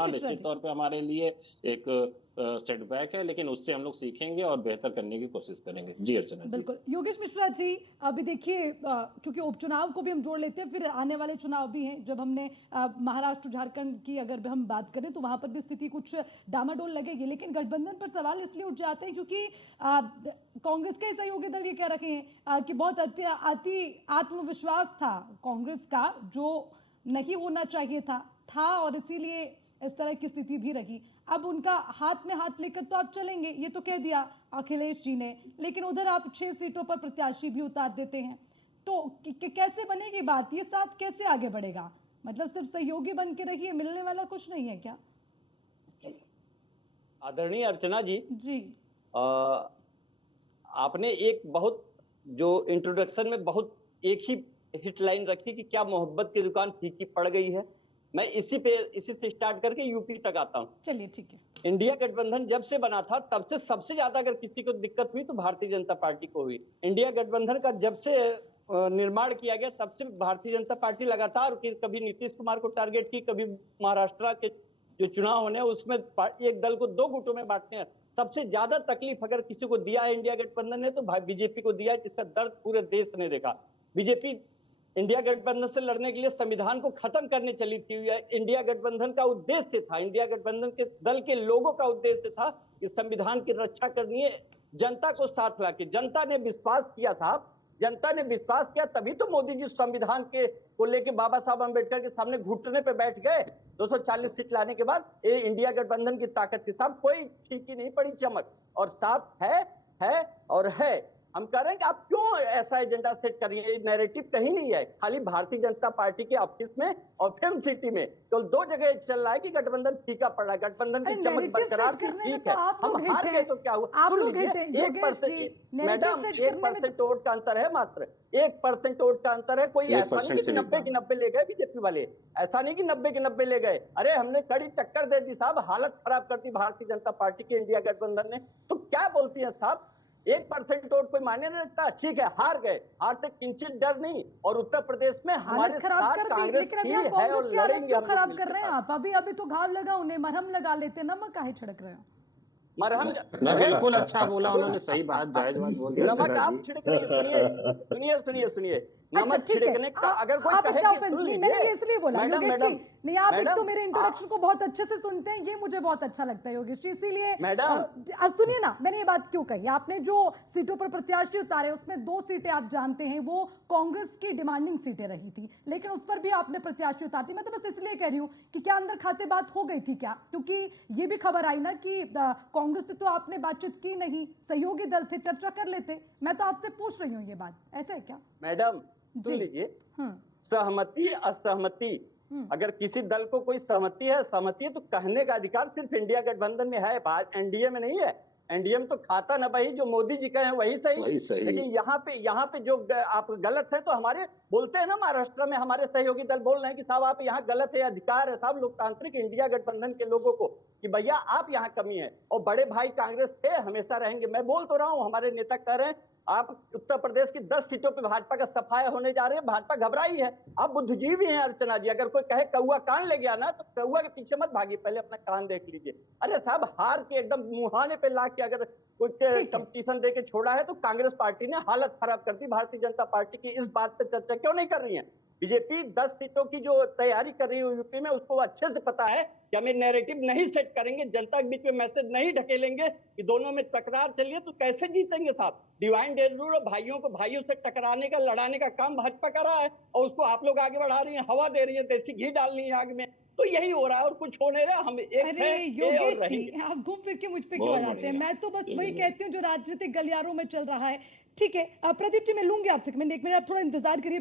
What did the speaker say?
होना निश्चित तौर पे हमारे लिए एक सेटबैक है, लेकिन उससे हम लोग सीखेंगे और बेहतर करने की कोशिश करेंगे। जी अर्चना जी। बिल्कुल योगेश मिश्रा जी, अभी देखिए क्योंकि उपचुनाव को भी हम जोड़ लेते हैं, फिर आने वाले चुनाव भी हैं। जब हमने महाराष्ट्र झारखंड की अगर हम बात करें तो वहां पर भी स्थिति कुछ डामाडोल लगेगी, लेकिन गठबंधन पर सवाल इसलिए उठ जाते हैं क्योंकि कांग्रेस के सहयोगी दल ये कह रहे हैं कि बहुत अति आत्मविश्वास था कांग्रेस का, जो नहीं होना चाहिए था और इसीलिए इस तरह की स्थिति भी रही। अब उनका हाथ में हाथ लेकर तो आप चलेंगे, ये तो कह दिया अखिलेश जी ने, लेकिन उधर आप 6 सीटों पर प्रत्याशी भी उतार देते हैं, तो कैसे बनेगी बात? ये साथ कैसे आगे बढ़ेगा? मतलब सिर्फ सहयोगी बन के रहिए, मिलने वाला कुछ नहीं है क्या? आदरणीय अर्चना जी, जी आपने एक बहुत जो इंट्रोडक्शन में बहुत एक ही हिट लाइन रखी कि क्या मोहब्बत की दुकान फीकी पड़ गई है। मैं इसी से स्टार्ट करके यूपी तक आता हूँ। चलिए ठीक है। इंडिया गठबंधन जब से बना था तब से सबसे ज्यादा अगर किसी को दिक्कत हुई तो भारतीय जनता पार्टी को हुई। इंडिया गठबंधन का जब से निर्माण किया गया तब से भारतीय जनता पार्टी लगातार कभी नीतीश कुमार को टारगेट की, कभी महाराष्ट्र के जो चुनाव होने उसमें एक दल को 2 गुटों में बांटते हैं। सबसे ज्यादा तकलीफ अगर किसी को दिया है इंडिया गठबंधन ने तो बीजेपी को दिया है, जिसका दर्द पूरे देश ने देखा। बीजेपी इंडिया गठबंधन से लड़ने के लिए संविधान को खत्म करने चली थी। इंडिया गठबंधन का उद्देश्य था, इंडिया गठबंधन के दल के लोगों का उद्देश्य था कि संविधान की रक्षा करनी है, जनता को साथ लाके। जनता ने विश्वास किया था, जनता ने विश्वास किया, तभी तो मोदी जी संविधान के को लेके बाबा साहब अम्बेडकर के सामने घुटने पे बैठ गए। 240 सीट लाने के बाद ये इंडिया गठबंधन की ताकत के साथ कोई फीकी नहीं पड़ी चमक, और साथ है और है। हम कह रहे हैं कि आप क्यों ऐसा एजेंडा सेट करिए? नैरेटिव कहीं नहीं है, खाली भारतीय जनता पार्टी के ऑफिस में और फिल्म सिटी में तो 2 जगह चल रहा है कि गठबंधन फीका पड़ रहा है। गठबंधन की चमक बरकरार थी, ठीक है, हम हार गए तो क्या हुआ? मैडम 1% वोट का अंतर है, मात्र 1% वोट का अंतर है। कोई ऐसा नहीं कि 90 की 90 ले गए बीजेपी वाले, ऐसा नहीं कि 90 की 90 ले गए। अरे हमने कड़ी टक्कर दे दी साहब, हालत खराब कर दी भारतीय जनता पार्टी की इंडिया गठबंधन ने। तो क्या बोलती है साहब, 1% वोट कोई मायने नहीं रखता। ठीक है, हार गए, हार से किंचित डर नहीं। और उत्तर प्रदेश में हमारे साथ कांग्रेस थी है और लड़ेंगे। क्यों खराब कर रहे हैं आप? अभी तो घाव लगा, उन्हें मरहम लगा लेते, नमक काहे छिड़क रहे हो? मरहम बिल्कुल अच्छा बोला उन्होंने, सही बात, जायज बात बोल दी। नमक आप छिड़क रहे, सुनिए नमक छिड़कने का अगर कोई कहे कि सुन लीजिए। मैंने ये इसलिए बोला योगेश जी, नहीं आप एक तो मेरे इंट्रोडक्शन को बहुत अच्छे से सुनते हैं, ये मुझे बहुत अच्छा लगता है योगेश जी, इसीलिए अब सुनिए ना मैंने ये बात क्यों कही। आपने जो सीटों पर प्रत्याशी उतारे उसमें 2 सीटें आप जानते हैं वो कांग्रेस की डिमांडिंग सीटें रही थी, लेकिन उस पर भी आपने प्रत्याशी उतार दी। मैं तो बस इसलिए कह रही हूँ कि क्या अंदर खाते बात हो गई थी क्या? क्योंकि ये भी खबर आई ना कि कांग्रेस से तो आपने बातचीत की नहीं, सहयोगी दल थे, चर्चा कर लेते। मैं तो आपसे पूछ रही हूँ ये बात, ऐसा है क्या? मैडम सुन लीजिए, सहमति असहमति, अगर किसी दल को कोई सहमति है तो कहने का अधिकार सिर्फ इंडिया गठबंधन में है, एनडीए में नहीं है। एनडीए में तो खाता न भाई, जो मोदी जी कहे वही सही। लेकिन यहाँ पे जो आप गलत है तो हमारे बोलते हैं ना, महाराष्ट्र में हमारे सहयोगी दल बोल रहे हैं कि साहब आप यहाँ गलत है, अधिकार है साहब लोकतांत्रिक इंडिया गठबंधन के लोगों को कि भैया आप यहाँ कमी है। और बड़े भाई कांग्रेस थे, हमेशा रहेंगे। मैं बोल तो रहा हूँ, हमारे नेता कह रहे हैं आप उत्तर प्रदेश की 10 सीटों पे भाजपा का सफाया होने जा रही है, भाजपा घबराई है। आप बुद्धिजीवी हैं अर्चना जी, अगर कोई कहे कौआ कान ले गया ना तो कौआ के पीछे मत भागिए, पहले अपना कान देख लीजिए। अरे साहब हार के एकदम मुहाने पे ला के अगर कुछ कंपटीशन दे के छोड़ा है तो कांग्रेस पार्टी ने हालत खराब कर दी भारतीय जनता पार्टी की। इस बात पे चर्चा क्यों नहीं कर रही है? बीजेपी 10 सीटों की जो तैयारी कर रही है यूपी में, उसको अच्छे से पता है कि हमें नैरेटिव नहीं सेट करेंगे, जनता के बीच में मैसेज नहीं ढकेलेंगे कि दोनों में तकरार चलिए तो कैसे जीतेंगे साहब? डिवाइन डेजूर भाइयों को भाइयों से टकराने का, लड़ाने का काम भाजपा कर रहा है और उसको आप लोग आगे बढ़ा रही है, हवा दे रही है, देसी घी डाल रही है आग में। तो यही हो रहा है और कुछ हो नहीं रहा। हम एक अरे योगेश जी आप घूम फिर के मुझ पे क्यों आ जाते हैं? मैं तो बस वही कहती हूँ जो राजनीतिक गलियारों में चल रहा है। ठीक है प्रदीप जी मैं लूंगी आपसे, मैंने 1 मिनट आप थोड़ा इंतजार करिए।